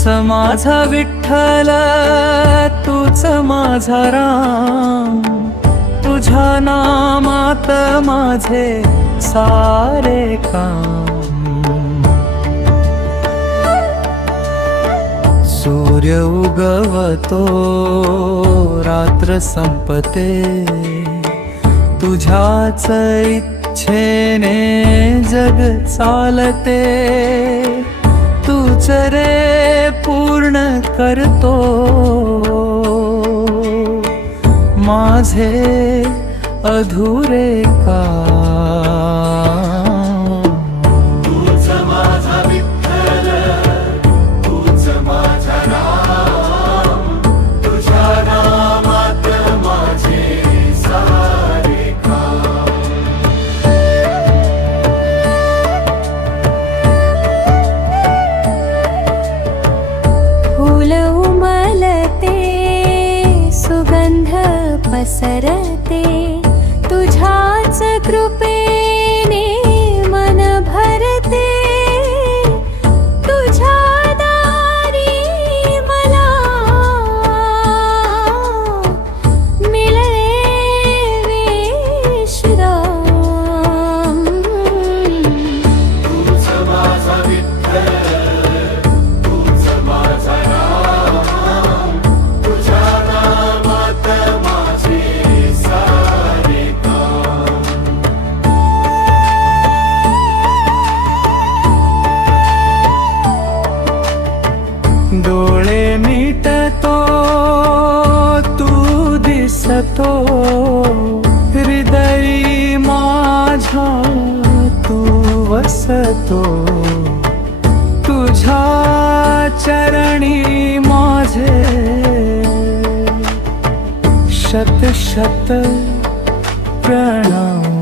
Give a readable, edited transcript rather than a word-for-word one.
तूच माझा विठ्ठल, तूच माझा राम, तुझ्या नामात माझे सारे काम। सूर्य उगवतो रात्र संपते, तुझ्याच इच्छेने जग चालते। तूच रे पूर्ण करतो माझे अधुरे काम। तूच माझा विठ्ठल, तूच माझा राम, तुझ्या नामात माझे सारे काम। फूल उमलते, सुगंध पसरते, तुझ्याच कृपेने मन भरते। तुझ्या दारी मला मिळले विश्राम। तूच माझा विठ्ठल, तूच माझा राम, तुझ्या नामात माझे सारे काम। डोळे मिटतो तू दिसतो, हृदयी माझ्या तू वसतो। तुझ्या चरणी माझे शत शत प्रणाम।